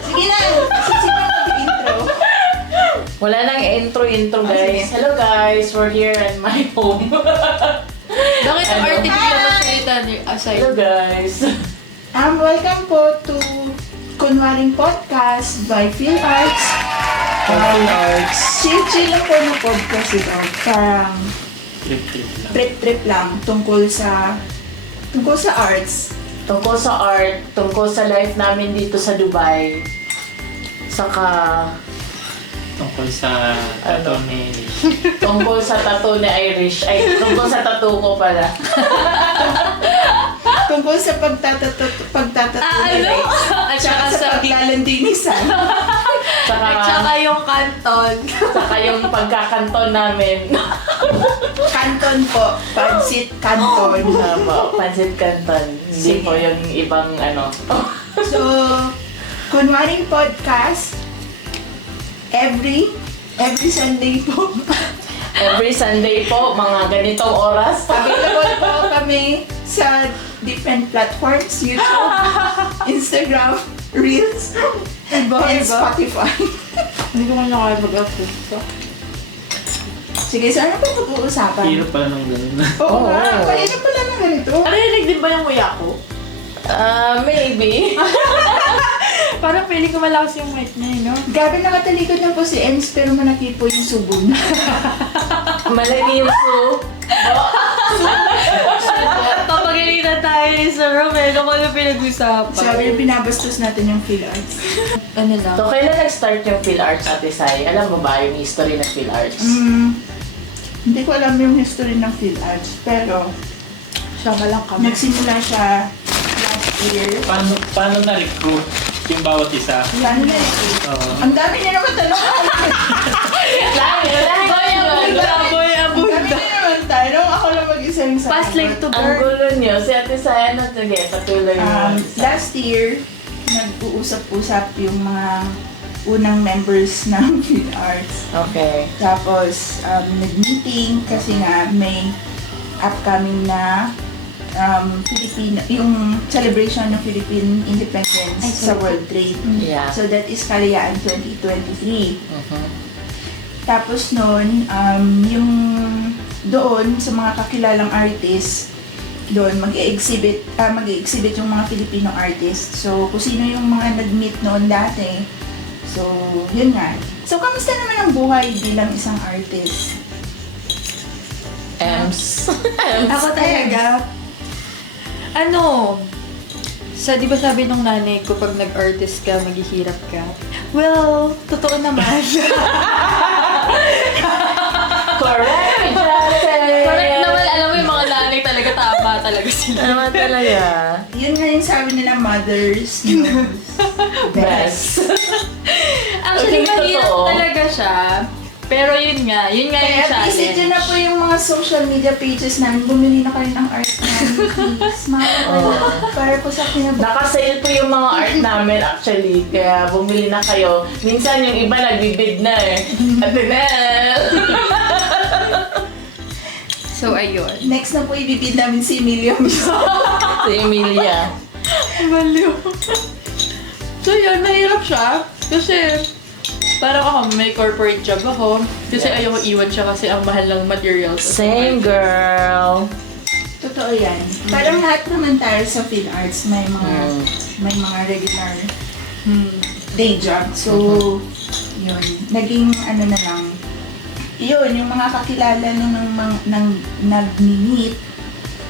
Sige na, sino mag-intro? Wala nang intro guys. Hello guys, we're here at my home. Bakit ang Hello. artificial na salita ni aside? Hello guys. Welcome po to Kunwaring Podcast by PhilArts. Chill lang po na podcast ito. Parang trip lang tungkol sa arts. Tungkol sa art, tungkol sa life namin dito sa Dubai. Saka Tungkol sa tattoo ni tungkol sa tattoo ni Irish. Ay, tungkol sa tattoo ko pala. Tungkol sa pagtatato Ano? At saka sa paglalantinisan. At saka yung kanton. Saka yung pagkakanton namin. Canton po. Pansit Canton. Pansit Canton. Hindi Sige. po yung ibang ano. So, Kunwaring Podcast every Sunday po. Every Sunday po, mga ganitong oras. Available po kami sa different platforms, YouTube, Instagram, Reels, and Spotify. Hindi ko man nakaya mag-upload ito. Sige, so ano pa pag-uusapan? hero pala ng ganun. Oo Oo. nga, kanina pala ng ganito. Narinig din ba yung nguya ko? Maybe. Parang feeling ko malakas yung mic niya, no? Gabi nakatalikod na po si Ems, pero manaki po yung subo niya. Malaki yung Papagalitan tayo sa room eh. Ano ko na pinag-usapan? Sabi yung binabastos natin yung PhilArts. Ano lang? So, kailan nag-start yung PhilArts, Ate Sai? Alam mo ba yung history ng PhilArts? Hindi ko alam yung history ng PhilArts, pero Siya lang kami. nagsimula siya last year. Paano na-recruit yung bawat isa? Yan na eh. Oo. Ang dami niya naman tanong. Boy, Ang dami niya naman tanong. Ako lang mag-isa yung sagot. Fast lane to Ang bird. gulo niyo. Si Ate Sai, ano? Sige, patuloy mo. Last year, nag-uusap-usap yung mga unang members ng PhilArts. Okay. Tapos, nag-meeting kasi nga may upcoming na Filipino, yung celebration ng Philippine Independence Ay, sa sorry. World Trade. Yeah. So, that is Kalayaan 2023. Mhm. Tapos noon, yung doon sa mga kakilalang artists, doon mag-exhibit yung mga Filipino artists. So, kung sino yung mga nag-meet noon dati. So, yun nga. So, kamusta naman ang buhay bilang isang artist? Ems. Ako talaga. Ano? Di ba sabi nung nanay ko, pag nag-artist ka, maghihirap ka? Well, totoo naman. Correct! Correct naman, alam mo yung mga nanay talaga, tama talaga sila. Naman talaga. Yun nga yung sabi nila, mothers knows best. Actually, Okay, mahirap totoo. talaga siya. Pero yun nga yung Kaya at least challenge. ito na po yung mga social media pages namin. Bumili na kayo ng art namin, please. Para po sa kinabang. Naka-sale po yung mga art namin actually. Kaya bumili na kayo. Minsan yung iba nagbibid na eh. Ate Nel! So, ayun. Next na po ibibid namin si Emilia. Si Emilia. Baliw. So, yun, mahirap siya. Kasi, parang ako, may corporate job ako. Kasi Yes. ayoko iwan siya kasi ang mahal ng materials. Same girl. Totoo yan. Parang lahat naman tayo sa PhilArts may mga regular day job. So, yun. Naging ano na lang. Yun, yung mga kakilala ng nag-meet,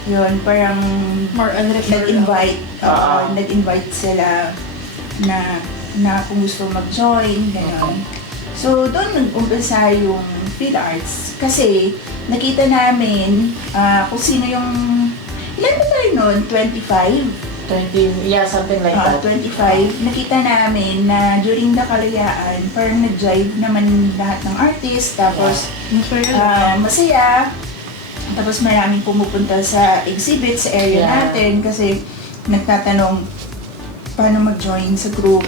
yun, parang More on referral. nag-invite. Oo. Nag-invite sila na kung gusto mag-join, gano'n. So, doon nag-umpisa yung PhilArts. Kasi, nakita namin kung sino yung, ilan ba tayo noon? 25? 20, yeah, something like that. 25. Nakita namin na during the Kalayaan, parang nag-jive naman lahat ng artist. Tapos, masaya. Tapos maraming pumupunta sa exhibit sa area Yeah. natin kasi nagtatanong paano mag-join sa group,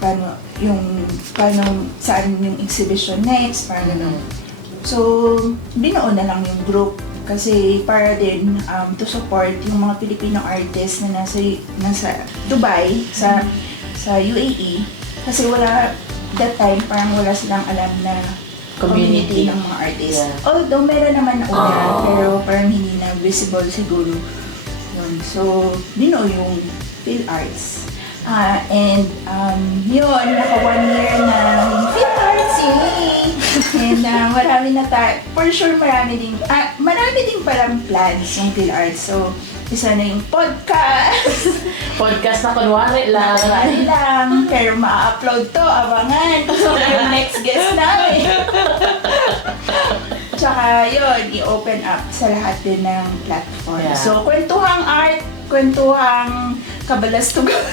paano saan yung exhibition next, parang gano'n. So, binuo na lang yung group. Kasi para din to support yung mga Filipino artists na nasa Dubai, sa UAE. Kasi that time, parang wala silang alam na community ng mga artists. Yeah. Although meron naman na una, pero parang hindi na visible siguro. Yun. So, yung PhilArts. And yun, naka 1 year na yung PhilArts, yay! And marami na for sure marami din parang plans yung PhilArts. So, isa na yung podcast. Podcast na kunwari lang. Marami lang. Pero ma-upload to, abangan. So, yung next guest namin. Tsaka yun, i-open up sa lahat din ng platform. Yeah. So, kwentuhang art, kwentuhang kabalastugan,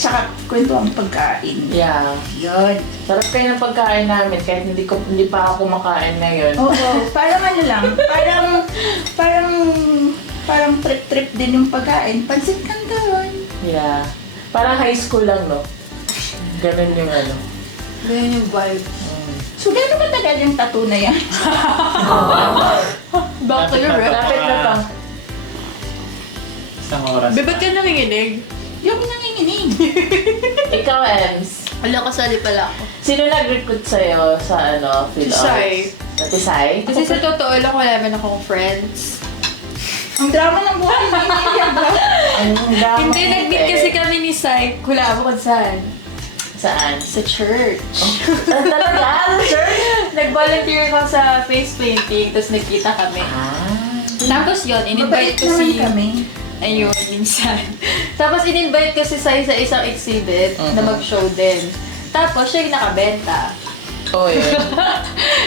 tsaka kwentuhang pagkain. Yeah. Yun. Sarap kayo ng pagkain namin kahit hindi pa ako kumakain ngayon. Oo, parang ano lang, parang trip-trip din yung pagkain. Pansit Canton. Yeah. Parang high school lang, no? Ganun yung ano. Ganyan yung vibe. So, gano'n ba tagal yung tattoo na yan? Back to your rep. Lapit na to. Isang oras. Ba't ka nanginginig? Yung nanginginig. Ikaw, Ems. Wala, kasali pala ako. Sino nag-recruit sa'yo sa PhilArts? Sai. Si Sai? Kasi sa totoo lang, wala man akong friends. Ang drama ng buhay ni Nidia. Hindi, nag-meet kasi kami ni Sai. Hula mo kung saan? Saan? Sa church. Talaga? Sure? Nag-volunteer ako sa face painting, tapos nagkita kami. Tapos yun, in-invite Mabait ko naman si... kami. Ayun, minsan. Tapos in-invite ko si Sai sa isang exhibit na mag-show din. Tapos siya yung nakabenta. Oh, yun.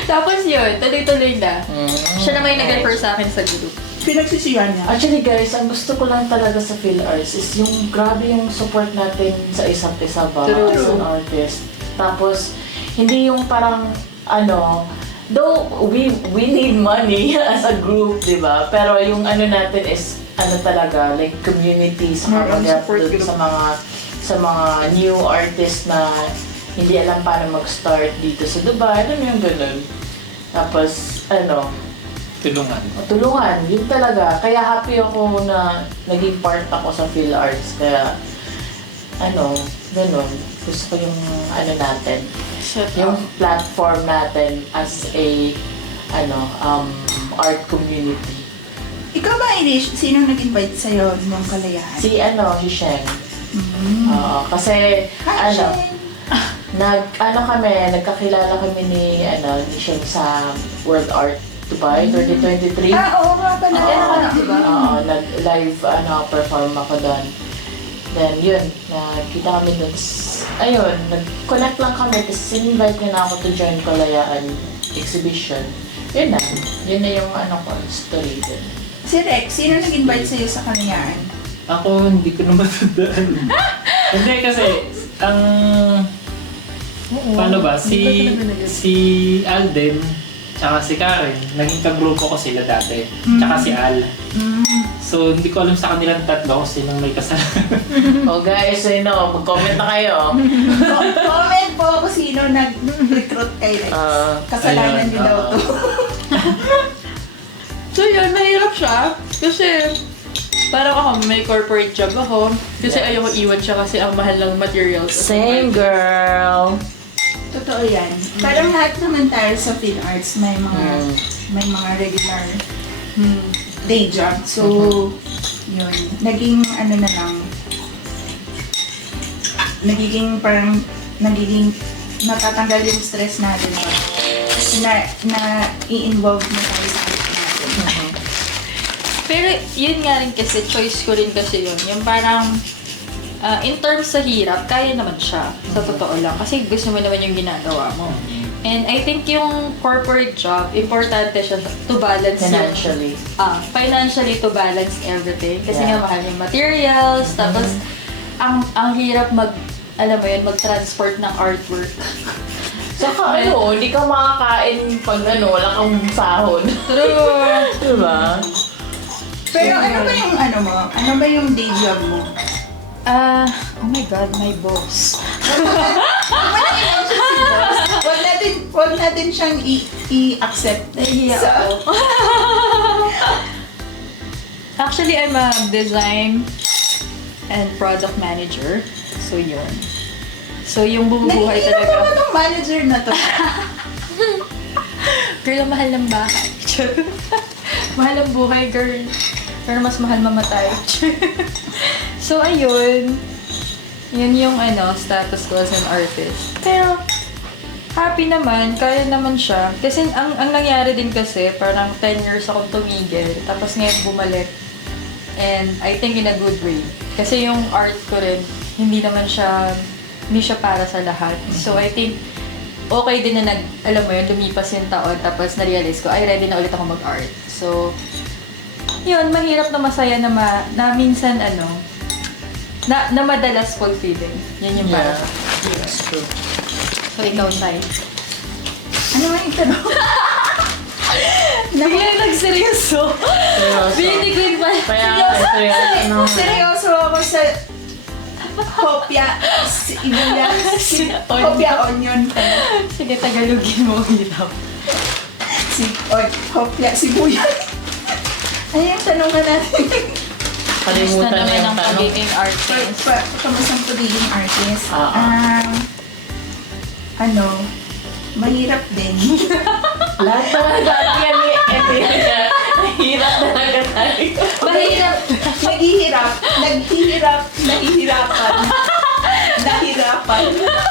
Tapos yun, tuloy-tuloy na. Siya naman yung nag-refer sa akin sa group. Pinagsisiyan niya. Actually guys, ang gusto ko lang talaga sa PhilArts is yung grabe yung support natin sa isa't isa ba True. as an artist. Tapos, hindi yung parang, though we need money as a group, di ba? Pero yung natin is, talaga, like community sa Support group. sa mga new artists na hindi alam paano mag-start dito sa Dubai. Alam mo yung ganun. Tapos, tulungan, yun talaga. Kaya happy ako na naging part ako sa PhilArts. Kaya, ganun. Gusto ko yung, natin, yung platform natin as a, art community. Ikaw ba, Irish, sino nag-invite sa'yo nung Kalayahan? Si Sheng. Kasi, Hi, Sheng. nagkakilala kami ni Sheng sa World Art Dubai 2023. Oo nga pala. Diba? Nag-live perform ako doon. Then yun, nakita kami doon. Ayun, nag-connect lang kami kasi in-invite niya na ako to join Kalayaan exhibition. Yun na yung story din. Si Rex, sino nag-invite sa'yo sa Kalayahan? Ako, hindi ko na matandaan. Hindi kasi, paano ba? Si Alden, tsaka si Karen, naging kagrupo ko sila dati. Tsaka si Al. So, hindi ko alam sa kanilang tatlo kung sinong may kasalanan. Oh guys, mag-comment na kayo. Comment po kung sino nag-recruit kay Rex. Kasalanan Ayun, niyo daw to. So yun, mahirap siya. Kasi parang ako, may corporate job ako. Kasi ayoko iwan siya kasi ang mahal ng materials. Same girl. Totoo yan. Parang lahat naman tayo sa PhilArts may mga regular day job. So, yun. Naging natatanggal yung stress natin na i-involve na tayo sa art natin. Pero yun nga rin kasi, choice ko rin kasi yun. Yung parang, in terms sa hirap, kaya naman siya. Sa totoo lang. Kasi gusto mo naman yung ginagawa mo. And I think yung corporate job, importante siya to balance Financially. Financially to balance everything. Kasi nga mahal yung materials. Tapos, ang hirap mag-transport ng artwork. Saka hindi ka makakain pag wala kang sahod. True! Diba? Pero ano ba yung mo? Ano ba yung day job mo? Oh my God, my boss. Wala wag natin siyang i-accept. Nahihiya So, ako. Actually, I'm a design and product manager. So, yun. So, yung bumubuhay Nahihirap talaga. naman tong manager na to. Girl, mahal ng bahay. Mahal ang buhay, girl. Pero mas mahal mamatay. So, ayun. Yun yung status ko as an artist. Pero, happy naman. Kaya naman siya. Kasi ang nangyari din kasi, parang 10 years akong tumigil. Tapos ngayon bumalik. And I think in a good way. Kasi yung art ko rin, hindi siya para sa lahat. So, I think, okay din na alam mo yun, lumipas yung taon, tapos na-realize ko, ay, ready na ulit ako mag-art. So, yun, mahirap na masaya na minsan, na madalas fulfilling. Yan yung Yeah. para. That's true. So, ikaw, Sai. Ano nga yung tanong? Biglang nagseryoso. Seryoso. Binilig pa. Kaya, Seryoso ako sa kopya. Kopya onion. Sige, Tagalogin mo. Hirap. Kopya sibuyas. Ano yung tanong na natin? kalimutan Gusto na naman yung ng tanong. pagiging artist. Kamusta ang pagiging artist? Oo. Mahirap din. Lahat naman dati yan Nahirap talaga tayo. Mahirap. Nahihirapan.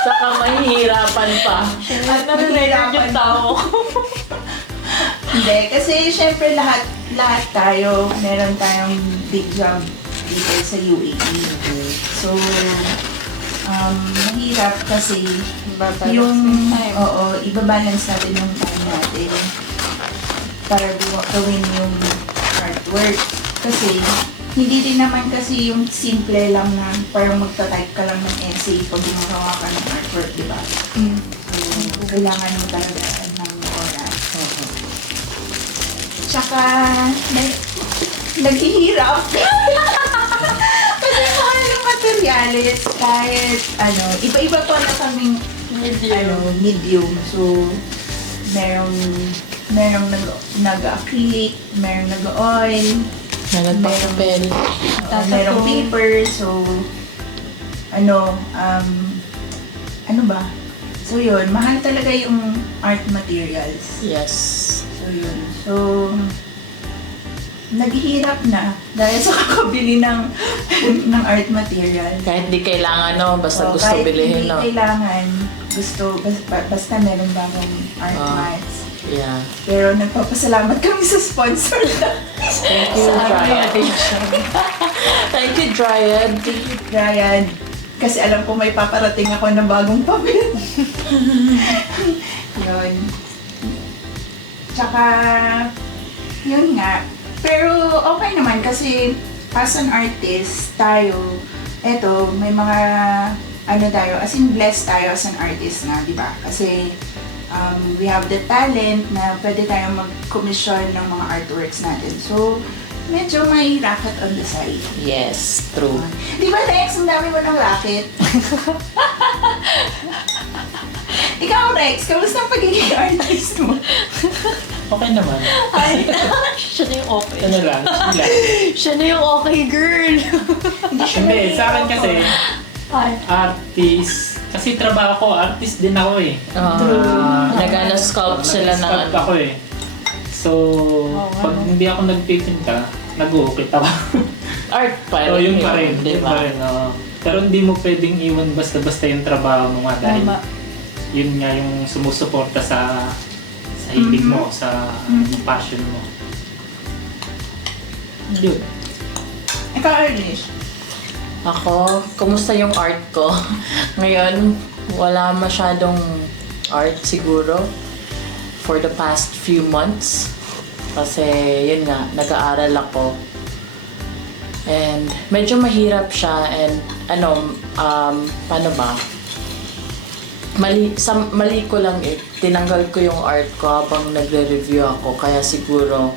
Saka mahihirapan pa. At nare-record yung tao. Hindi, kasi syempre lahat tayo, meron tayong big job dito sa UAE. So, mahirap kasi ibabalance natin yung time natin para gawin yung artwork. Kasi, hindi din naman kasi yung simple lang na parang magta-type ka lang ng essay pag gumagawa ka ng artwork, di ba? So, kailangan mo talaga ng oras. Tsaka, naghihirap. Kasi mahal yung materialis kahit iba-iba pa na kaming medium. So, merong nag-acrylic, merong nag-oil, Nagpapapel. merong paper. So, ano ba? So, yun. Mahal talaga yung art materials. Yes. So, yun. So, naghihirap na dahil sa kakabili ng art material. Kahit di kailangan, basta gusto Kahit bilihin, hindi kailangan, basta meron bagong art mats. Yeah. Pero nagpapasalamat kami sa sponsor na. Thank you, Dryad. Thank you, Dryad. Thank you, Ryan. Kasi alam ko may paparating ako na bagong papel. Yun. Tsaka, yun nga. Pero okay naman kasi as an artist, tayo, may mga, tayo, as in blessed tayo as an artist na, di ba? Kasi we have the talent na pwede tayong mag-commission ng mga artworks natin. So, medyo may racket on the side. Yes, true. Di ba, Rex? Ang dami mo ng racket. Ikaw, Rex, kamusta ang pagiging artist mo? Okay naman. Siya na yung okay. Ano lang, sila. Siya na yung okay, girl. Hindi, sa akin kasi, artist. Kasi trabaho ko, artist din ako eh. Nag-sculpt sila ng Nag-sculpt ako eh. So, pag hindi ako nagpipinta, nag-uukit ako. art pa rin. So, yun pa rin. di Yun ba? pa rin, oo. Pero hindi mo pwedeng iwan basta-basta yung trabaho mo nga dahil Tama. yun nga yung sumusuporta sa hilig mo, sa passion mo. Yun. Ikaw, Arlish. Ako, kumusta yung art ko? Ngayon, wala masyadong art siguro for the past few months. Kasi, yun nga, nag-aaral ako. And, medyo mahirap siya and, paano ba? Mali ko lang eh. Tinanggal ko yung art ko habang nagre-review ako. Kaya siguro,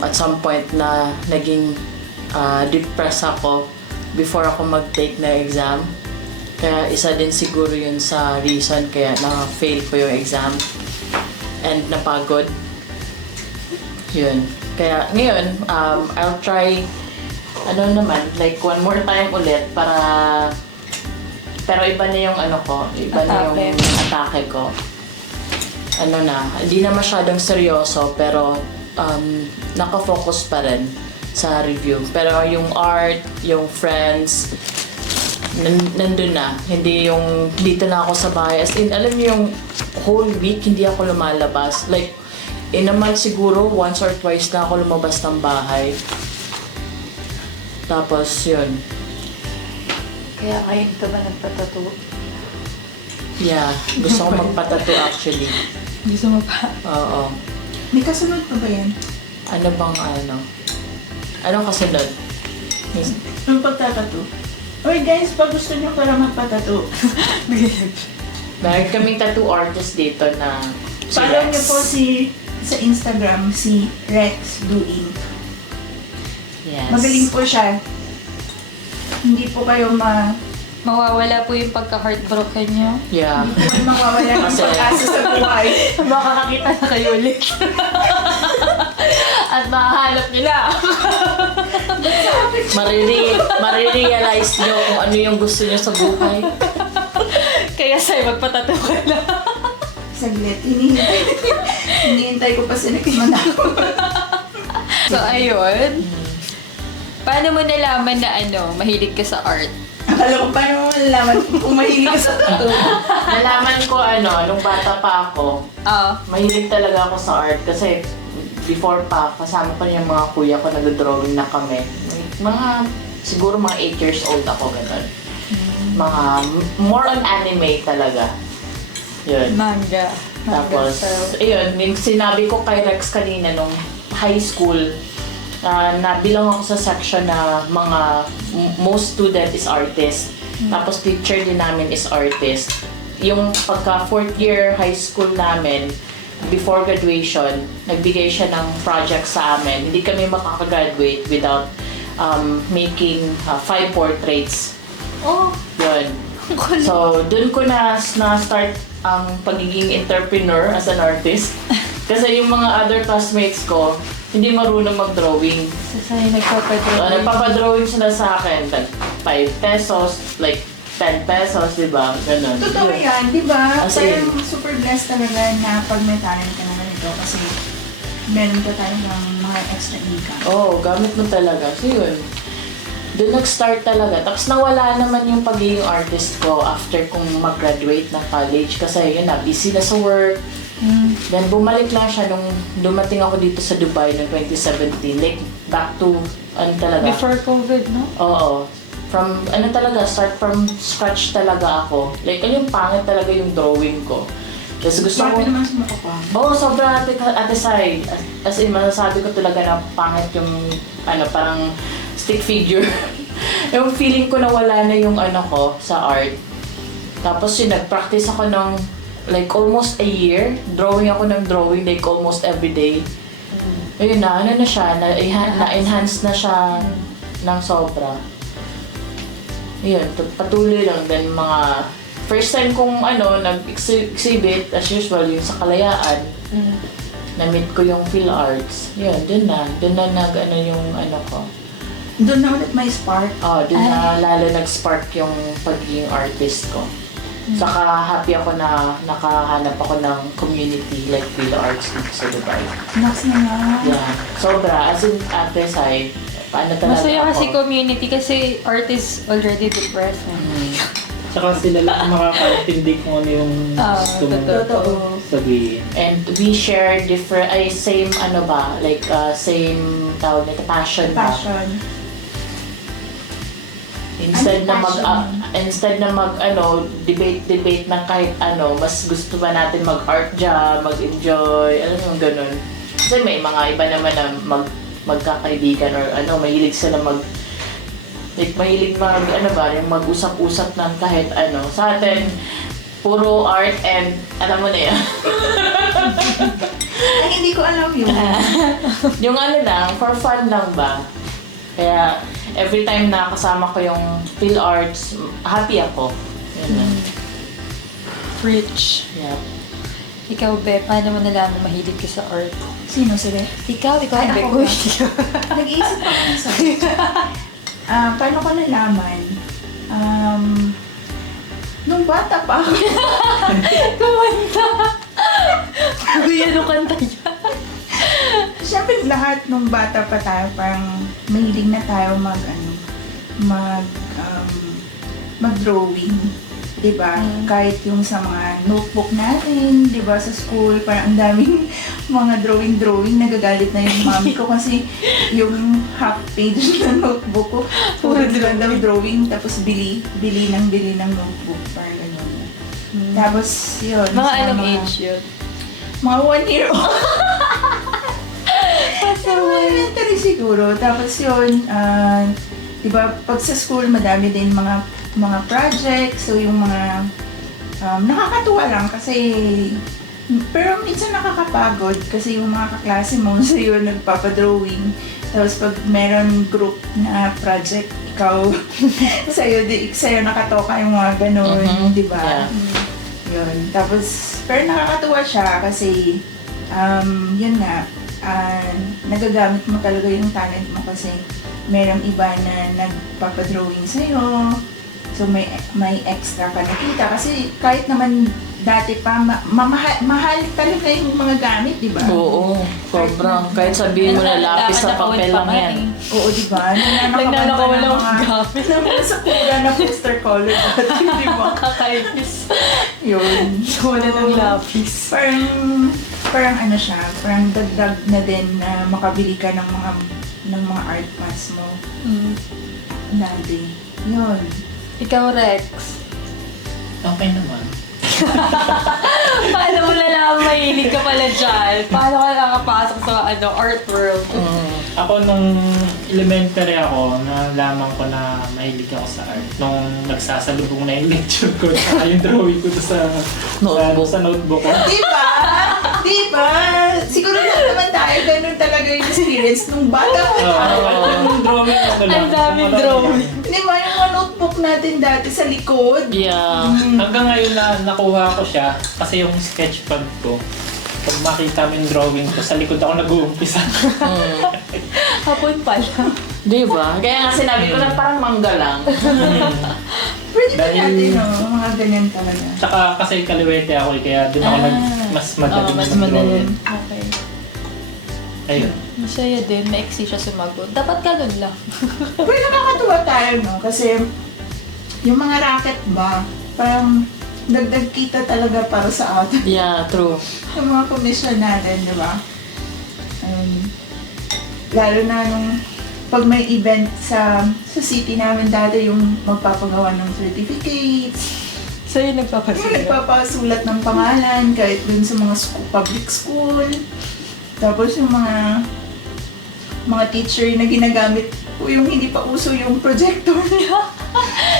at some point na naging depressed ako before ako mag-take na exam. Kaya isa din siguro yun sa reason kaya na-fail ko yung exam and napagod. Yun. Kaya ngayon, I'll try like one more time ulit pero iba na yung iba na yung atake ko. Hindi na masyadong seryoso pero nakafocus pa rin sa review. Pero yung art, yung friends, nandun na. Hindi yung dito na ako sa bahay. As in, alam niyo yung whole week hindi ako lumalabas. Like, in a month siguro, once or twice na ako lumabas ng bahay. Tapos, yun. Kaya ngayon ka ba nagpatato? Yeah, gusto ko magpatato actually. Gusto mo pa? Oo. May kasunod pa ba yan? Ano bang Anong kasunod? Yung pagtatato. Oy guys, pag gusto nyo pala magpatato, Meron kaming tattoo artist dito na follow Rex. nyo po sa Instagram, si Rex Doing. Yes. Magaling po siya. Hindi po kayo Mawawala po yung pagka-heartbroken nyo. Yeah. hindi po kayo mawawala ng Kasi- pag-asa sa buhay. Makakakita na kayo ulit. At mahahanap nila. Marirealize nyo kung ano yung gusto nyo sa buhay. Kaya sa'yo, magpatato ka na. Saglit, hinihintay ko pa si Manako. So, ayun. Paano mo nalaman na mahilig ka sa art? Akala ko paano mo malalaman kung mahilig ka sa tattoo. Nalaman ko nung bata pa ako, mahilig talaga ako sa art kasi before pa, kasama pa yung mga kuya ko, nag-drawing na kami. Siguro mga 8 years old ako, ganun. Mga, more on anime talaga. Yun. Manga. Tapos, ayun, yung sinabi ko kay Rex kanina nung high school, nabilang ako sa section na most student is artist. Tapos teacher din namin is artist. Yung pagka 4th year high school namin, before graduation, nagbigay siya ng project sa amin. Hindi kami makakagraduate without making 5 portraits. Oh, Yun. So, dun ko na-start ang pagiging entrepreneur as an artist. Kasi yung mga other classmates ko, hindi marunong mag-drawing. so sa'yo nagpapadrawing. Nagpapadrawing sila sa akin, 5 pesos, like 10 pesos, di ba? Ganun. Totoo yan, di ba? As in- Parang super blessed talaga na pag may talent ka naman ito kasi meron ka talagang mga extra income. Oo, gamit mo talaga. So yun. Doon nag-start talaga. Tapos nawala naman yung pagiging artist ko after kong mag-graduate ng college kasi yun na, busy na sa work. Then bumalik lang siya nung dumating ako dito sa Dubai noong 2017. Like, back to, talaga. Before COVID, no? Oo. Start from scratch talaga ako. Like, yung pangit talaga yung drawing ko. Kasi gusto ko... Grabe naman sa mukha pa. Oo, sobra ate side. As in, masasabi ko talaga na pangit yung, parang stick figure. Yung feeling ko na wala na yung ko sa art. Tapos yun, nag-practice ako ng like almost a year. Drawing ako ng drawing like almost every day. Ayun na, na siya, na-enhance na siya ng sobra. Ayun, patuloy lang. Then mga first time kong nag-exhibit as usual yung sa Kalayaan. Na-meet ko yung PhilArts. Yun, dun na yung ko. Doon na ulit may spark. Dun na lalo nag-spark yung pagiging artist ko. Saka happy ako na nakahanap ako ng community like PhilArts dito sa Dubai. Next na nga. Yeah. Sobra. As in, ate side, paano talaga Masaya ako? kasi community kasi art is already depressed. Tsaka sila lang ang makakaintindi kung ano yung gusto mo Totoo. sabihin. And we share same same tawag nito, passion ba? Passion. Instead Ano na mag debate ng kahit mas gusto ba natin mag-art dyan, mag-enjoy, alam mo ganun. Kasi may mga iba naman na magkakaibigan or mahilig sila mahilig yung mag-usap-usap ng kahit Sa atin, puro art and alam mo na yan. Ay, hindi ko alam yun. Yung lang, for fun lang ba? Kaya every time na kasama ko yung PhilArts, happy ako. Rich. Yeah. Ikaw, Be, paano mo nalaman mahilig ka sa art? Sino sila? Ikaw, Ay, Be. ako Uy, ba? Nag-iisip ako ng sagot. Paano ko nalaman? Nung bata pa ako. kumanta! Uy, ano kanta yan? Siyempre lahat nung bata pa tayo, parang mahilig na tayo mag-drawing. Diba? Kahit yung sa mga notebook natin, diba, sa school, parang ang daming mga drawing, nagagalit na yung mami ko kasi yung half page na notebook ko, puro random drawing, tapos bili ng notebook, parang gano'n. Tapos yun. Mga sa anong age yun? Mga 1 year old. Elementary siguro. Tapos yun, diba, pag sa school, madami din mga projects. So yung mga, nakakatuwa lang kasi, pero minsan nakakapagod kasi yung mga kaklase mo sa'yo nagpapadrawing. Tapos pag meron group na project, ikaw, sa'yo nakatoka yung mga ganun, diba? Yeah. Yun. Tapos, pero nakakatuwa siya kasi, yun nga, nagagamit mo talaga yung talent mo kasi merong iba na nagpapadrawing sa'yo. So, may extra ka nakita. Kasi kahit naman dati pa, mahal talaga yung mga gamit, di ba? Oo, sobrang. Kahit sabihin mo na lapis sa papel lang yan. Oo, di ba? Nagnanakawan lang ng mga sakura na poster color dati, di ba? Kakainis. Yun. Wala ng lapis. Parang ano siya, parang dagdag na din na makabili ka ng mga art pass mo. Dati. Yun. Ikaw, Rex. Okay naman. Paano mo nalaman mahilig ka pala dyan? Paano ka nakapasok sa art world? Ako nung elementary ako, nalaman ko na mahilig ako sa art. Nung nagsasalubong na yung lecture ko, saka yung drawing ko sa notebook ko. Diba? Diba? Siguro lang naman tayo, ganun talaga yung experience nung bata ko. Yung drawing ko lang. Ang daming drawing. Diba yung mga notebook natin dati sa likod? Yeah. Hanggang ngayon na nakuha ko siya, kasi yung sketchpad ko, pag makita mo yung drawing ko, sa likod ako nag-uumpisa. Hapon pala. Diba? Kaya nga sinabi ko na parang mangga lang. Pwede ba Dahil- natin, no? Mga ganyan talaga. Tsaka kasi kaliwete ako, kaya doon ako mas madaling mas mag-drawing. madaling. Okay. Ayun. Masaya din, maiksi siya sumagot. Dapat ganun lang. Pero nakakatuwa tayo, no? Kasi yung mga racket ba, parang dagdag kita talaga para sa atin. Yeah, true. Yung mga commission natin, di ba? Lalo na nung pag may event sa city namin dati, yung magpapagawa ng certificates, Sa'yo yung nagpapasulat. nagpapasulat ng pangalan kahit dun sa mga public school. Tapos yung mga teacher na ginagamit po yung hindi pa uso yung projector.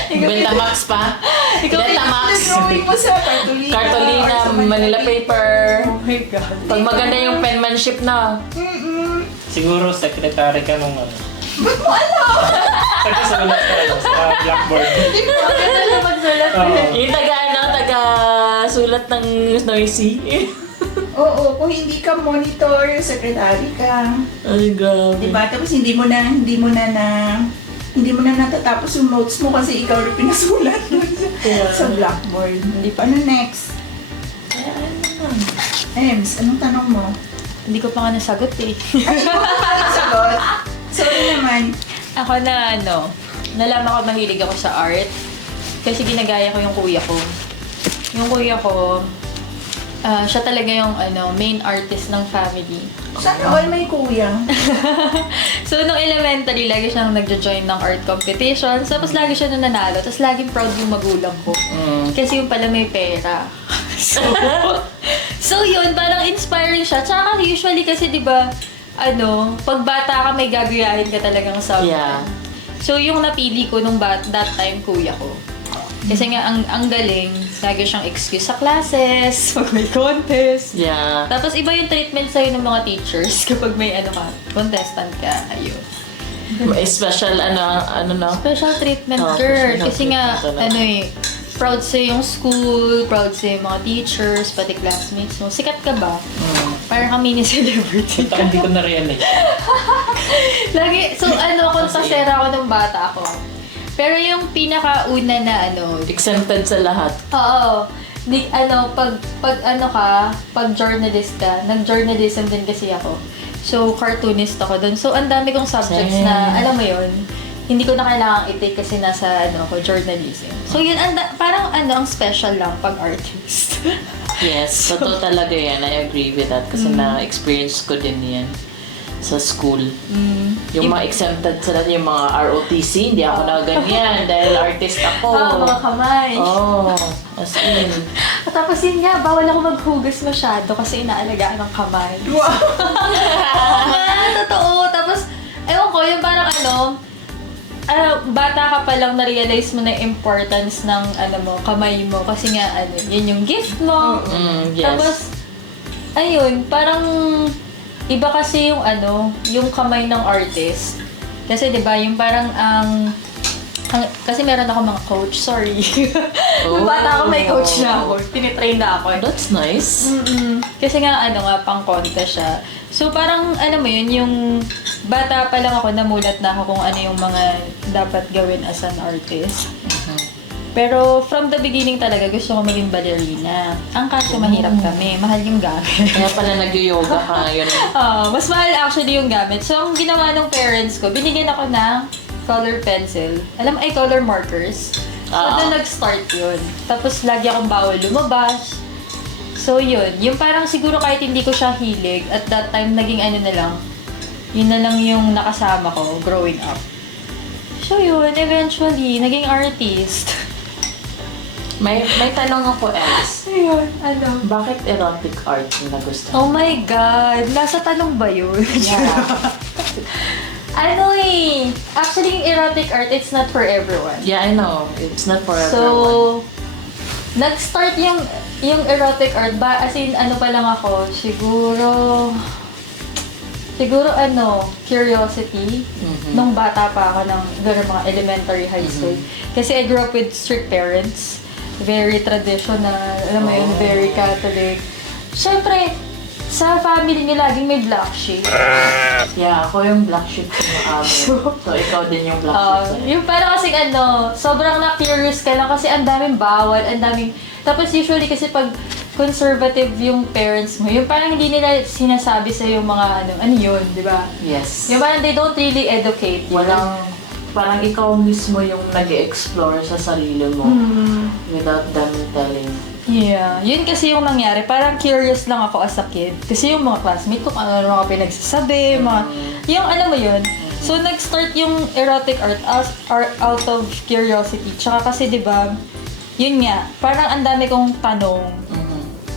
Betamax pa. Betamax. Drawing mo sa cartolina. Cartolina, or sa Manila paper. Oh my God. Pag maganda yung penmanship na. Siguro secretary ka nung ano. Ba't mo alam? Nagsusulat ka sa blackboard. Maganda na magsulat. Oo. Yung taga sulat ng noisy. Oo, kung hindi ka monitor, secretary ka. Ay, grabe. Diba? Tapos hindi mo na natatapos yung notes mo kasi ikaw yung pinasulat sa blackboard. Hindi pa. Ano next? Ems, anong tanong mo? Hindi ko pa nga nasagot eh. Anong sagot? Sorry naman. Ako na nalaman ko mahilig ako sa art kasi ginagaya ko yung kuya ko. Yung kuya ko, siya talaga yung main artist ng family. Sana all may kuya. So, nung elementary, lagi siyang nagjo-join ng art competitions. Tapos lagi siya nananalo. Tapos laging proud yung magulang ko. Kasi yung pala may pera. So yun, parang inspiring siya. Tsaka usually kasi, di ba, pag bata ka, may gagayahin ka talagang something. Yeah. So yung napili ko nung that time, kuya ko. Kasi nga, ang galing, lagi siyang excuse sa classes, pag may contest. Yeah. Tapos iba yung treatment sa'yo ng mga teachers kapag may contestant ka. Ayun. May special, ano na. Special treatment, Oo, girl. special Kasi nga, treatment talaga. proud sa yung school, proud sa yung mga teachers, pati classmates mo. Sikat ka ba? Parang kami ni celebrity. Ito hindi ko na-realize. Lagi, so kontasera ako nung bata ako. Pero yung pinakauna na Exempted sa lahat. oo, pag journalist ka, nag-journalism din kasi ako. So, cartoonist ako dun. So, ang dami kong subjects na, alam mo yun, hindi ko na kailangang i-take kasi nasa, journalism. So, yun, parang, ang special lang pag artist. Yes, totoo talaga yan. I agree with that. Kasi na-experience ko din yan sa school. Yung mga exempted sila, yung mga ROTC, hindi ako na ganyan dahil artist ako. Mga kamay. As in. Tapos yun nga, bawal ako maghugas masyado kasi inaalagaan ng kamay. Wow! Totoo. Tapos, ewan ko, yung parang bata ka pa lang na-realize mo na yung importance ng kamay mo kasi nga yun yung gift mo. Yes. Tapos ayun, parang iba kasi yung kamay ng artist. Kasi 'di ba, yung parang kasi meron ako mga coach, sorry. Nung bata ako may coach na ako, tinitrain na ako. That's nice. Kasi nga pang contest siya. So parang alam mo yun, yung bata pa lang ako, namulat na ako kung ano yung mga dapat gawin as an artist. Pero from the beginning talaga gusto ko maging ballerina. Ang kaso mahirap kami, mahal yung gamit. Kaya pala nag-yoga ka ngayon. Mas mahal actually yung gamit. So ang ginawa ng parents ko, binigyan ako ng color pencil. Color markers. So doon nag-start yun. Tapos lagi akong bawal lumabas. So yun, yung parang siguro kahit hindi ko siya hilig, at that time naging na lang, yun na lang yung nakasama ko growing up. So yun, eventually, naging artist. May tanong ako, Els. Ayun, Bakit erotic art yung nagustuhan? Oh my God! Nasa tanong ba yun? Yeah. Actually, yung erotic art, it's not for everyone. Yeah, I know. It's not for everyone. So, nag-start yung erotic art ba? As in, pa lang ako, siguro curiosity. Nung bata pa ako ng mga elementary, high school. Kasi I grew up with strict parents. Very traditional, very Catholic. Siyempre, sa family niya laging may black sheep. Yeah, ako yung black sheep ng amin. So, ikaw din yung black sheep. Yung parang kasi sobrang na-curious ka lang kasi ang daming bawal, ang daming... Tapos usually kasi pag conservative yung parents mo, yung parang hindi nila sinasabi sa yung mga ano yun, di ba? Yes. Yung parang they don't really educate you. Parang ikaw mismo yung nag-explore sa sarili mo without them telling. Yeah, yun kasi yung nangyari. Parang curious lang ako as a kid. Kasi yung mga classmate ko, ano mga pinagsasabi, yung mo yun. So, nag-start yung erotic art out of curiosity. Tsaka kasi, di ba, yun nga, parang ang dami kong tanong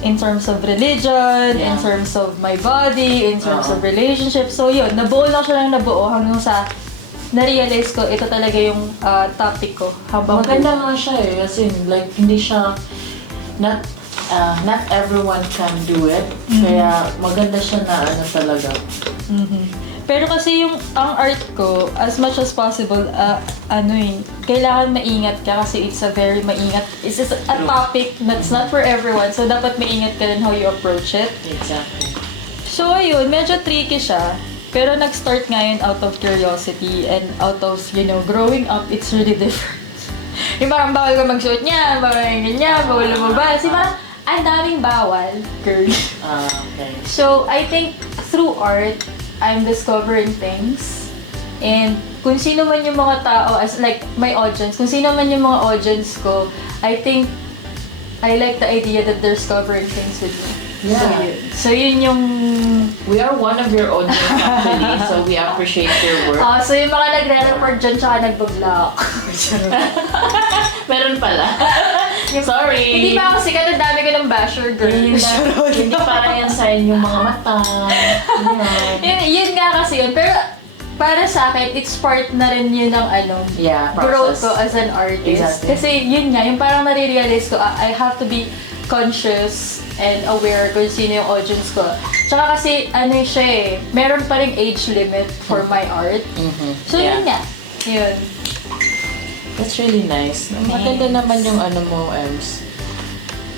in terms of religion, in terms of my body, in terms of relationship. So, yun, nabuo lang siya lang hanggang sa na-realize ko, ito talaga yung topic ko. Maganda nga siya kasi like, hindi siya, not everyone can do it. Kaya maganda siya na talaga. Pero kasi ang art ko, as much as possible, kailangan maingat ka kasi it's a topic that's not for everyone. So, dapat maingat ka rin how you approach it. Exactly. So, ayun, medyo tricky siya. Pero nag-start nga yun out of curiosity and out of, growing up, it's really different. Yung parang bawal ka magsuot niya, bawal ganyan, bawal lumabas. Yung parang, ang daming bawal, girl. Okay. So, I think through art, I'm discovering things. And kung sino man yung mga tao, as like my audience, kung sino man yung mga audience ko, I think I like the idea that they're discovering things with me. Yeah. So yun yung... We are one of your audience actually, so we appreciate your work. So yung mga nagre-report dyan tsaka nagbablog. Meron pala. Sorry. Hindi pa ako sikat, ang dami ko ng basher, girl. Hindi para yan sa yung mga mata. Yun nga kasi yun. Pero para sa akin, it's part na rin yun ng growth ko as an artist. Exactly. Kasi yun nga, yung parang nare-realize ko, I have to be conscious and aware kung sino yung audience ko. Tsaka kasi, meron pa ring age limit for my art. So yun nga, yun. That's really nice. Maganda naman yung ano mo, Ems.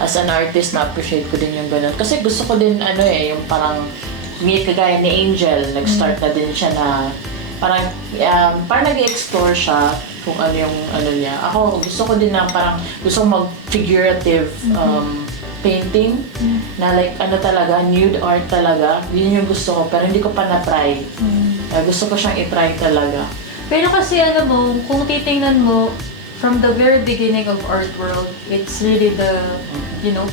As an artist, na-appreciate ko din yung ganun. Kasi gusto ko din, yung parang kagaya ni Angel, nag-start na din siya na parang nag-explore siya kung ano yung niya. Ako, gusto ko din na parang gusto ko mag-figurative painting na like talaga, nude art talaga. Yun yung gusto ko, pero hindi ko pa na-try. Gusto ko siyang i-try talaga. Pero kasi kung titingnan mo, from the very beginning of art world, it's really the,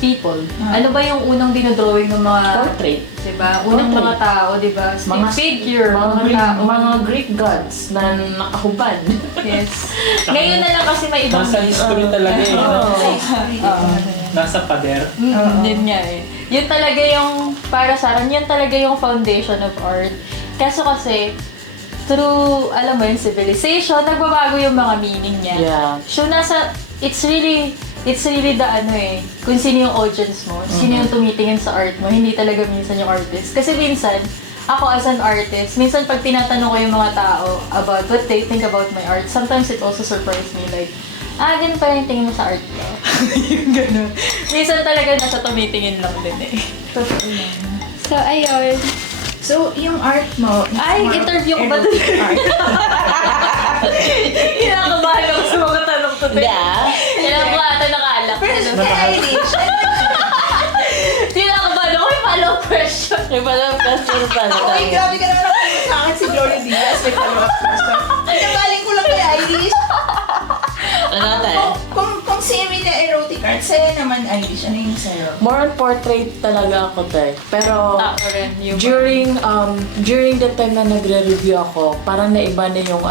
people. Ano ba yung unang dinodrawing ng mga... Portrait. Diba? Unang Portrait. mga tao, diba? Stick figure. Mga Greek gods na nakahubad. Yes. Ngayon na lang kasi may ibang... Nasa history talaga eh. Oo. Nasa pader. Yun nga eh. Yun talaga yung, para sa akin, yun talaga yung foundation of art. Kaso kasi, through, alam mo yung civilization, nagbabago yung mga meaning niya. Yeah. So, it's really the kung sino yung audience mo, sino yung tumitingin sa art mo, hindi talaga minsan yung artist. Kasi minsan, ako as an artist, minsan pag tinatanong ko yung mga tao about what they think about my art, sometimes it also surprised me, like, ganun pa yung tingin mo sa art ko. Yung ganun. Minsan talaga nasa tumitingin lang din eh. Totoo yan. So, ayun. So, yung art mo... Ay, more interview ko ba erotic art. Kinakabahan ako sa mga tanong ko din. Kailangan ko ata nakalak. Pero Irish, Kinakabahan ako. May follow-up question. May follow-up question pa na okay, grabe ka naman ako sa akin si Gloria Diaz. May follow-up question. Nagaling ko lang kay Irish. Ano tayo? Kung semi na erotic art, sa'yo naman Irish, ano yung sa'yo? More on portrait talaga ako, te. Pero Rin, yung... during the time na nagre-review ako, parang naiba na yung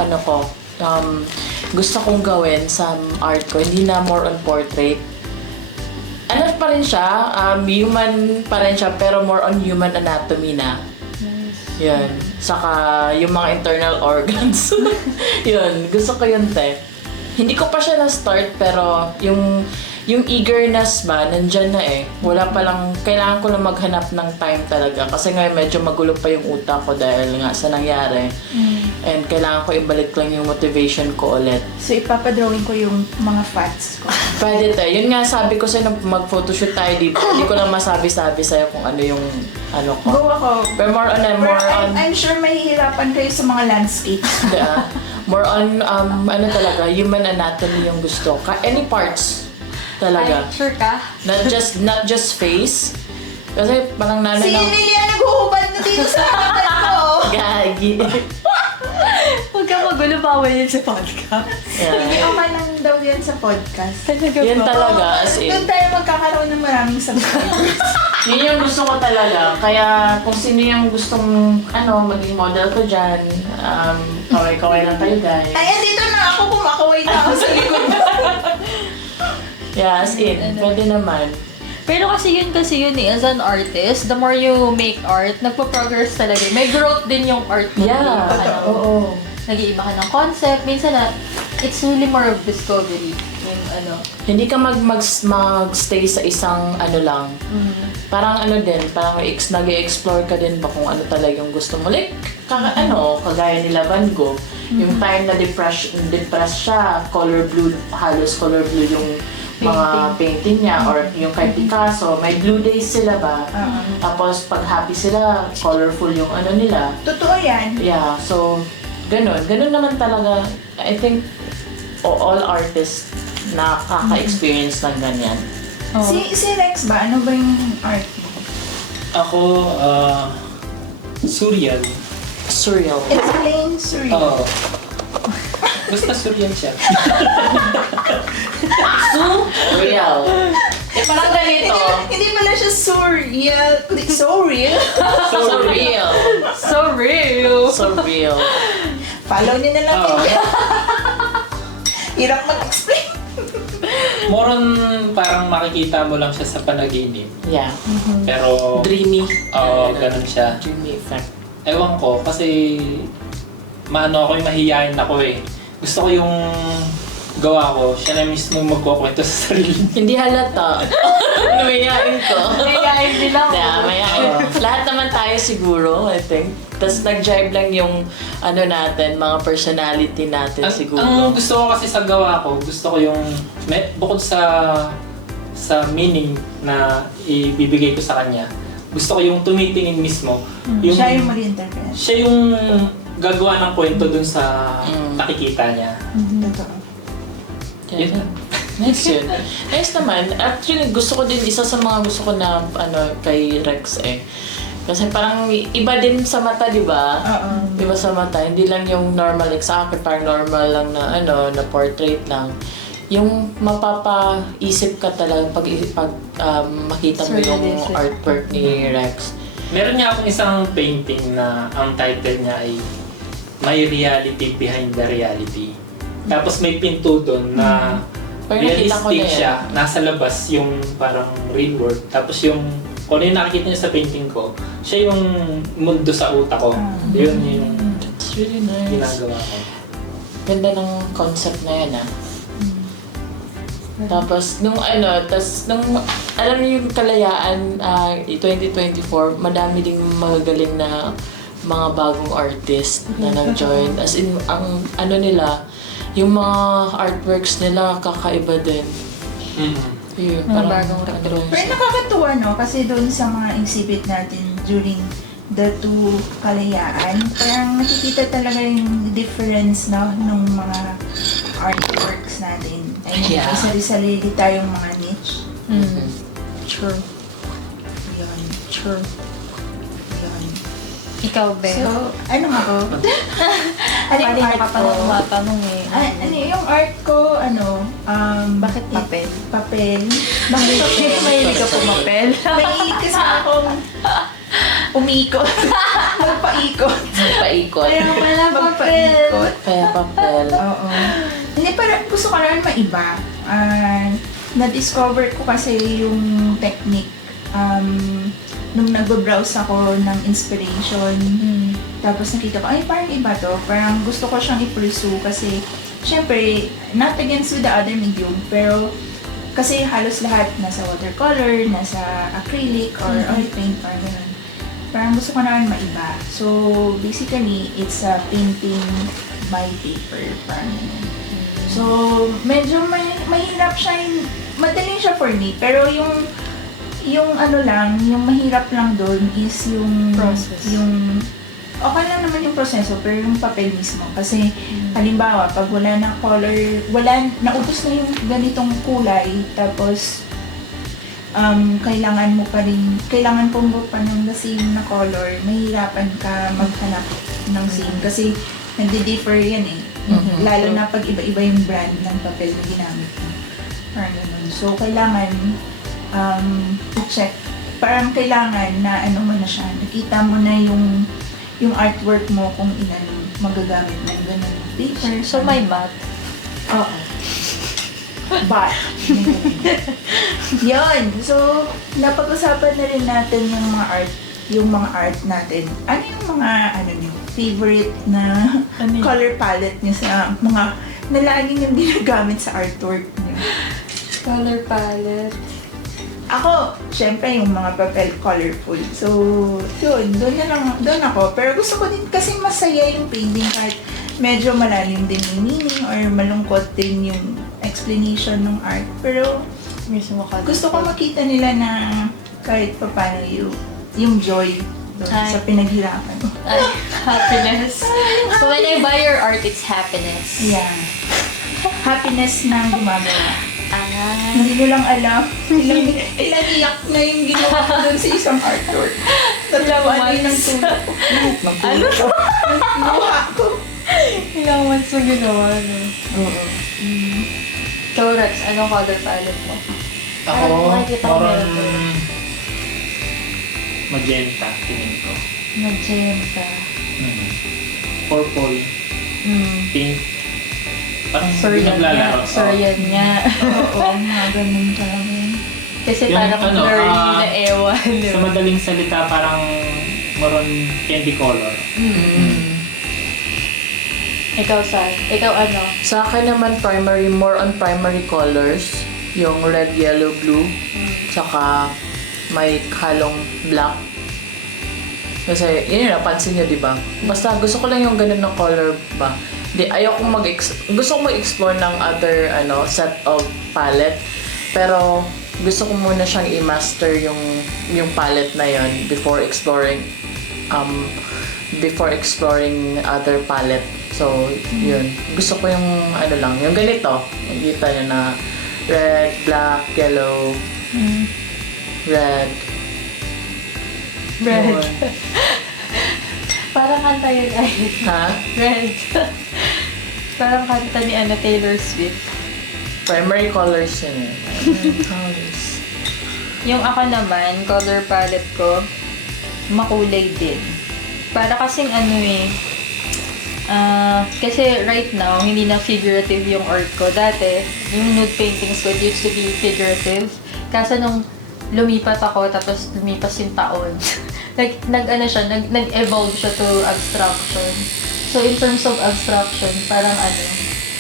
gusto kong gawin sa art ko. Hindi na more on portrait. Ano pa rin siya, human pa rin siya, pero more on human anatomy na. Yun. Saka yung mga internal organs. Yun. Gusto ko yun, te. Hindi ko pa siya na-start, pero yung eagerness ba, nandyan na eh. Wala pa lang, kailangan ko lang maghanap ng time talaga. Kasi ngayon medyo magulo pa yung utak ko dahil nga sa nangyari. And kailangan ko ibalik lang yung motivation ko ulit. So, ipapadrawing ko yung mga fats ko. Pwede tayo. Yun nga sabi ko sa'yo nung mag-photoshoot tayo dito. Hindi ko lang masabi-sabi sa'yo kung ano yung ko. Go ako. Pero more on, I'm sure mahihirapan kayo sa mga landscape. more on, talaga, human anatomy yung gusto. Any parts talaga. Ay, sure ka? Not just face. Kasi parang Si Emilia naghuhubad na dito sa kanan ko. Gagi. Huwag ka magulo, bawal yun sa podcast. Hindi Yeah. okay lang daw yan sa podcast. Talaga Yan ba? talaga, as in. Doon tayo magkakaroon ng maraming subscribers. Yun yung gusto ko talaga. Kaya kung sino yung gustong maging model ko dyan, kaway-kaway lang tayo guys. Ay, andito na ako, kumakaway na ako sa likod mo. Yeah, as in, pwede naman. Pero kasi yun eh, as an artist, the more you make art, nagpo-progress talaga. May growth din yung art mo. Yeah, oo. Nag-iiba ka ng concept. Minsan it's really more of discovery. Yung Hindi ka mag-stay sa isang lang. Parang din, parang nag-explore ka din ba kung ano talaga yung gusto mo. Like, kagaya nila Van Gogh. Yung time na depressed siya, color blue, halos color blue yung mga painting niya, or yung kay Picasso, may blue days sila ba? Tapos pag happy sila, colorful yung nila. Totoo yan. Yeah, so ganun naman talaga. I think all artists nakaka-experience ng ganyan. Si Rex ba? Ano ba yung art mo? Ako, surreal. Surreal. Explain, surreal. Oo. Basta surreal siya. Surreal. Parang ganito. Hindi pala siya surreal. Kundi surreal. Surreal. so real! Surreal. Follow niyo na lang Oo. yun. Hirap mag-explain. More on parang makikita mo lang siya sa panaginip. Yeah. Pero, Dreamy. ganun siya. Dreamy effect. Ewan ko, kasi mahihiyain ako eh. Gusto ko yung gawa ko, siya na mismo magkukwento sa sarili niya. Hindi halata. Mayayain ko. Mayayain din ako. Yeah, mayayain. Lahat naman tayo siguro, I think. Tapos nag-drive lang yung natin, mga personality natin siguro. Ang gusto ko kasi sa gawa ko, gusto ko yung, bukod sa meaning na ibibigay ko sa kanya, gusto ko yung tumitingin mismo. Siya yung mag-interpret. Siya yung gagawa ng kwento dun sa nakikita niya. Totoo. Yeah. Nice yun. Nice naman. Actually, gusto ko din, isa sa mga gusto ko na kay Rex Kasi parang iba din sa mata, di ba? Oo. Iba sa mata. Hindi lang yung normal, like sa akin, parang normal lang na na portrait lang. Yung mapapaisip ka talaga pag makita mo yung Surrealistic. artwork ni Rex. Meron niya akong isang painting na ang title niya ay May Reality Behind the Reality. Tapos may pinto doon na Parang nakita ko na realistic yan. siya. Nasa labas yung parang real world. Tapos yung kung ano yung nakikita niya sa painting ko, siya yung mundo sa utak ko. Yun yung That's really nice. ginagawa ko. Ganda ng concept na yan Tapos nung alam niyo yung Kalayaan 2024, madami ding magagaling na mga bagong artist na nag-join. As in, ang nila, yung mga artworks nila kakaiba din. Yun, Mga bagong retro. Pero nakakatuwa, no? Kasi doon sa mga exhibit natin during the two Kalayaan, parang nakikita talaga yung difference, no? Nung mga artworks natin. I mean, Yeah. sarili tayong mga niche. True. Yun. True. Yun. Ikaw, Be. So, ano nga ko? ano yung Pwede art ka pa ko? matanong Ano yung art ko, Bakit papel? Papel. Bakit papel? Mahilig ka pumapel. Mahilig kasi akong umikot. Magpaikot. Paikot. Kaya wala Magpaikot. Kaya papel. Oo. Hindi, parang gusto ko naman maiba. Na-discover ko kasi yung technique nung nagbabrowse ako ng inspiration. Tapos nakita ko, ay parang iba to. Parang gusto ko siyang i-pursue kasi syempre, not against with the other medium, pero kasi halos lahat nasa watercolor, nasa acrylic, or oil paint, or gano'n. Parang gusto ko naman maiba. So, basically, it's a painting by paper. Parang ganun. So, medyo mahirap siya, madali siya for me, pero yung yung mahirap lang doon is yung Process. Yung okay lang naman yung proseso, pero yung papel mismo. Kasi, halimbawa, pag wala na color, naubos na yung ganitong kulay, tapos, kailangan mo pa ng the same na color, mahirapan ka maghanap ng same. Kasi, nagdi-differ yan Lalo na pag iba-iba yung brand ng papel na ginamit mo. Parang ganun. So, kailangan, i-check. Parang kailangan na mo na siya. Nakita mo na yung artwork mo kung ilan magagamit ng ganun paper. So, may math. Oo. But, yun. So, napag-usapan na rin natin yung mga art natin. Ano yung mga, favorite na color palette niyo sa mga na laging yung ginagamit sa artwork niyo? Color palette. Ako, syempre, yung mga papel colorful. So, doon ako. Pero gusto ko din kasi masaya yung painting kahit medyo malalim din yung meaning or malungkot din yung explanation ng art. Pero, Mismo ka. gusto ko makita nila na kahit paano yung joy doon sa pinaghirapan mo. Ay, happiness. So, when I buy your art, it's happiness. Yeah. Happiness na gumagawa. Ah. Hindi ko lang alam. Ilang iyak na yung ginawa ko doon sa isang artwork. Tatawaan din ng tulog ko. Ano? Luha ko. Ilang months mo ginawa, no? Oo. So, Rex, anong color palette mo? Ako, Makikita ko parang meron. magenta, tingin ko. Magenta. Purple, pink. Parang Suryan nga. naglalaro. Suryan nga. Oo, mga ganun talaga. Kasi Yung parang ano, blurry na ewan. di Sa ba? madaling salita, parang maroon candy color. Ikaw, Sai? Ikaw ano? Sa akin naman, more on primary colors. Yung red, yellow, blue. Tsaka may halong black. Kasi, yun yung napansin nyo, di ba? Basta gusto ko lang yung ganun na color ba. Gusto ko mag-explore ng other set of palette. Pero, gusto ko muna siyang i-master yung palette na yun before exploring other palette. So, yun. Gusto ko yung yung ganito. Makikita nyo na red, black, yellow, red. Red. Yun. Parang kanta yun ay. Ha? Red. Parang kanta ni Taylor Swift. Primary colors yun eh. Primary colors. Yung ako naman, color palette ko, makulay din. Para kasing kasi right now, hindi na figurative yung art ko. Dati, yung nude paintings ko, it used to be figurative. Kaso nung lumipat ako, tapos lumipas yung taon, nag-evolve siya to abstraction. So, in terms of abstraction, parang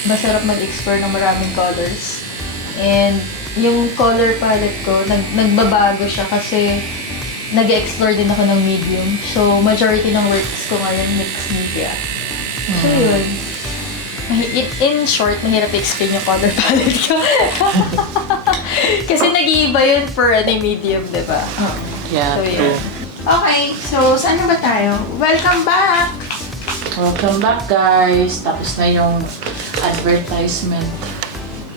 masarap mag-explore ng maraming colors. And yung color palette ko, nagbabago siya kasi nag-explore din ako ng medium. So, majority ng works ko ngayon, mixed media. So, yun. In short, mahirap i-explain yung color palette ko. Kasi nag-iiba yun for any medium, di ba? Yeah, So, true. yun. Okay, so saan na ba tayo? Welcome back! Welcome back, guys! Tapos na yung advertisement.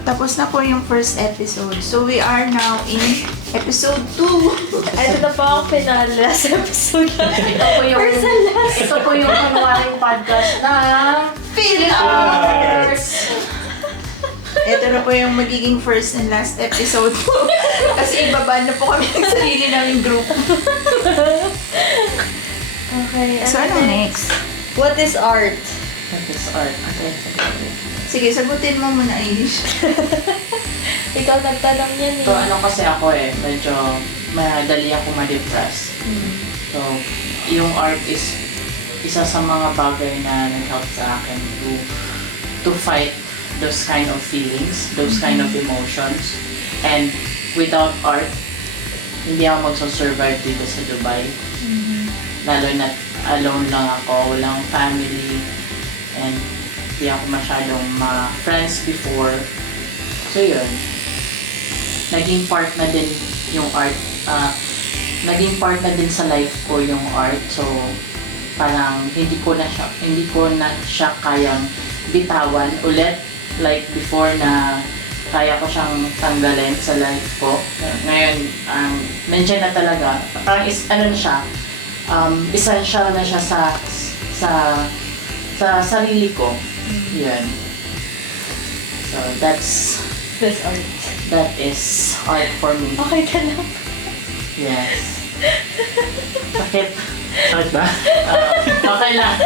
Tapos na po yung first episode. So we are now in episode 2. Ano na po ang finale last episode? Ito po yung kunwaring podcast na Fillers! Ito na po yung magiging first and last episode po. Kasi ibaba na po kami ng sarili namin group. Okay, So ano next? What is art? That is art. Okay. Sige, sagutin mo muna, Irish. Ikaw nagtanong yan eh. So, kasi ako medyo madali ako ma-depress. So, yung art is isa sa mga bagay na nag-help sa akin to fight those kind of feelings, those kind of emotions. And without art, hindi ako magsusurvive dito sa Dubai. Lalo na alone lang ako, walang family, and hindi ako masyadong ma-friends before. So yun, naging part na din yung art, naging part na din sa life ko yung art. So parang hindi ko na siya kayang bitawan ulit like before na kaya ko siyang tanggalin sa life ko. Ngayon, nandiyan na talaga. Parang essential na siya sa sarili ko. Yan. So, That's art. that is art for me. Okay ka lang. Yes. Sakit. Sakit ba? Okay lang.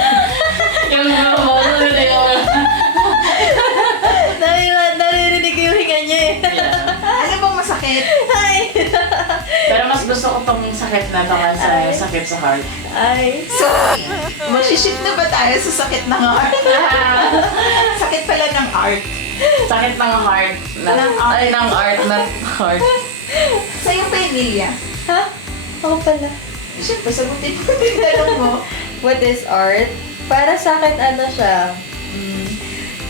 Yung Naririnig ko yung hinga niya eh. Yeah. Ano bang masakit? Ay! Pero mas gusto ko tong sakit na to Ay. sa sakit sa heart. Ay. So, mag-shift na ba tayo sa sakit ng art? Sakit pala ng art. Sakit ng heart. Ng art, not heart. Sa'yo pa, Emilia. Ha? Ako pala. Siyempre, sagutin mo yung tanong mo. What is art? Para sa akin, siya,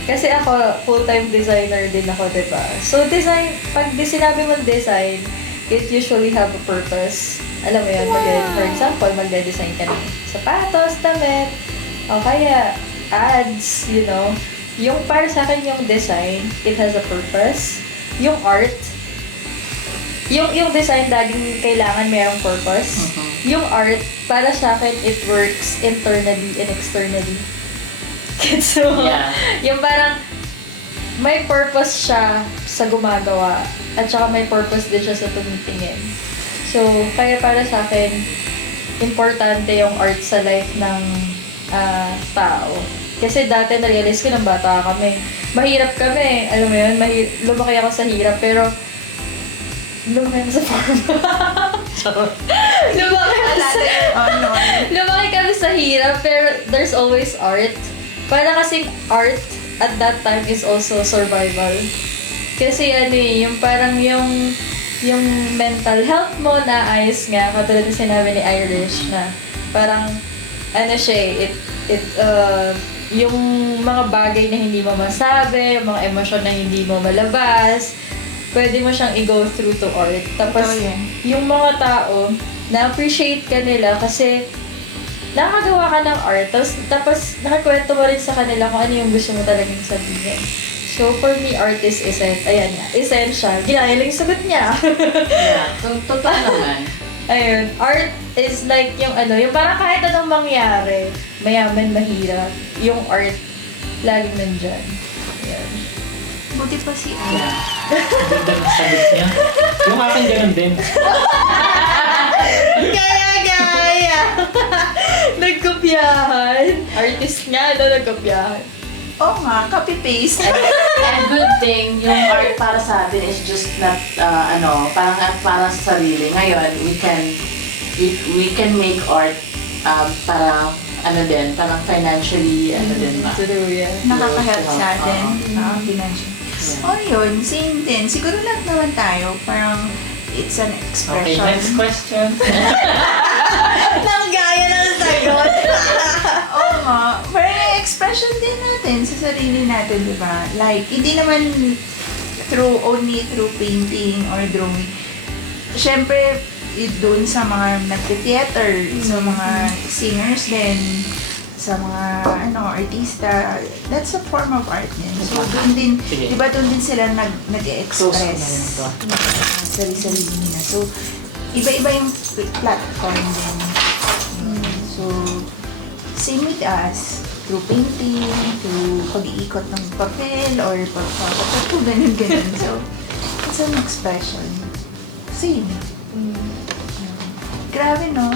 kasi ako, full-time designer din ako, diba? So, design, pag sinabi mong design, it usually have a purpose. Alam mo yun, for example, magde-design ka ng sapatos, damit, o kaya ads, Yung para sa akin, yung design, it has a purpose. Yung art, yung design laging kailangan merong purpose. Yung art, para sa akin, it works internally and externally. So, Yeah. yung parang may purpose siya sa gumagawa at saka may purpose din siya sa tumitingin. So, kaya para sa akin, importante yung art sa life ng tao. Kasi dati na-realize ko ng bata kami, mahirap kami. Alam mo yun, lumaki ako sa hirap, pero lumaki ako sa farm. lumaki kami sa hirap, pero there's always art. para kasing art at that time is also survival. Kasi yung parang yung mental health mo na ayos nga, katulad na sinabi ni Irish na parang yung mga bagay na hindi mo masabi, yung mga emosyon na hindi mo malabas, pwede mo siyang i-go through to art. Tapos, Totoo yan. yung mga tao, na-appreciate ka nila kasi nakagawa ka ng art, tapos nakakwento mo rin sa kanila kung ano yung gusto mo talagang sabihin. So, for me, art is essential. Ginaya lang yung sagot niya. Yeah, totoo naman. Ayun, art is like yung parang kahit anong mangyari, mayaman, mahirap, yung art, laging nandyan. Ayan. Buti pa si Al. Yeah. Ganda ng sagot niya. Yung akin ganun din. Gaya! Nagkopyahan. Artist nga, nagkopyahan. Oo nga, copy-paste. And good thing, yung art para sa atin is just not, parang sa sarili. Ngayon, we can make art para, parang financially, din ba? True, yeah. Nakaka-help sa atin. Oo. Financial. Yeah. Oh, yun. Same din. Siguro lahat naman tayo. Parang it's an Okay, expression. next question. Nang gaya ng sagot. Oo nga. Parang yung expression din natin sa sarili natin, di ba? Like, hindi naman only through painting or drawing. Siyempre, doon sa mga nagte-theater, sa mga singers din, sa mga artista, that's a form of art din. So, doon din, Sige. di ba doon din sila Close nag-express na yun sarili nila. So, iba-iba yung platform din. So, same with us. Through painting, through pag-iikot ng papel, or pagpapatato, ganun. So, it's an expression. Same. Grabe, no?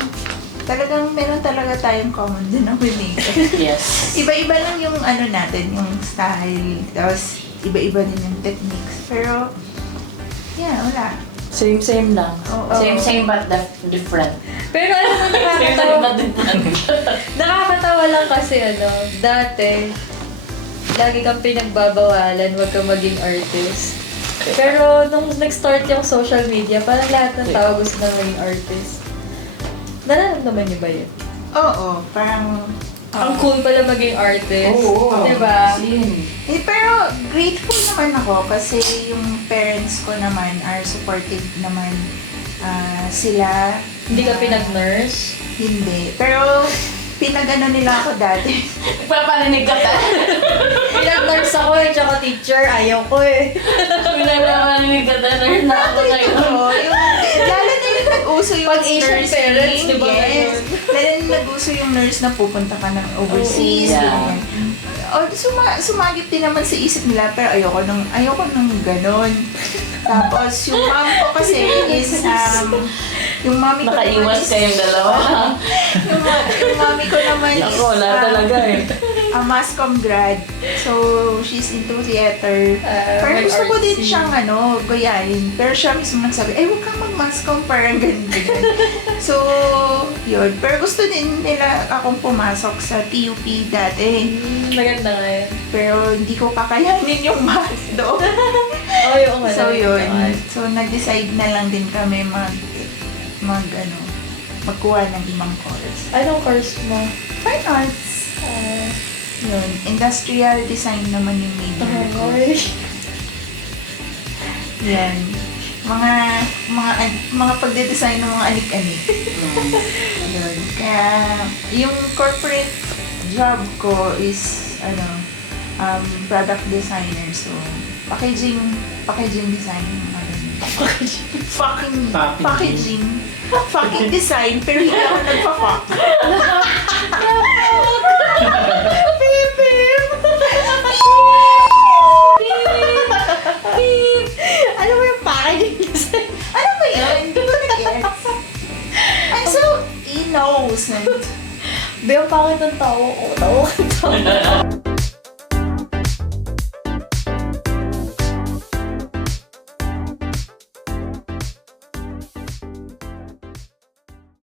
Talagang meron talaga tayong common din na with makeup. Yes. Iba-iba lang yung natin, yung style. Tapos, iba-iba din yung techniques. Pero, yeah, wala. Same lang. Oo. Same but different. Pero alam mo, Same nakakatawa. but different. Nakakatawa lang kasi dati, lagi kang pinagbabawalan, wag kang maging artist. Pero nung nag-start yung social media, parang lahat ng tao gusto na maging artist. Nararamdaman niyo ba yun? Oo, parang... Ang cool pala maging artist. Oo. Diba? Pero grateful naman ako kasi yung parents ko naman are supportive naman. Sila... Hindi ka pinag-nurse? Hindi. Pero pinagano nila ako dati. Nagpaparinig ka ta. Pinag-nurse ako tsaka teacher. Ayaw ko eh. Pinaparinig ka ta. Nerd na ako ngayon. Oo, lalo na yung nag-uso yung Pag Asian nursing. parents, di ba? Yes. Lalo na nag-uso yung nurse na pupunta ka ng overseas. Yeah. ganyan. O, sumagip din naman sa isip nila, pero ayoko nung ganon. Tapos, yung mom ko kasi is, yung mommy ko Nakaiwas kayong dalawa. yung mommy ko naman is, Ako, wala talaga eh. a mass comm grad. So, she's into theater. Pero may gusto ko din artsy. siyang goyahin. Pero siya mismo nagsabi, ay, huwag kang mag-mass comm, parang ganun. So, yun. Pero gusto din nila akong pumasok sa TUP dati. Maganda nga yun. Pero hindi ko kakayanin yung math doon. Oh, yung nga. So, yun. So, nag-decide na lang din kami magkuha ng ibang course. Anong course mo? Fine arts. Yun. Industrial design naman yung major ko. Yan. Mga pagde-design ng mga anik-anik. Yun. Kaya, yung corporate job ko is, product designer. So, packaging design. Mga ganun. Packaging. Fucking design, pero hindi ako nagpa-fuck. Ano ba yung packaging design? Ano ba yun? Hindi ko na-gets. I'm so innocent. Ba yung pangit ng tao? Oo, tao.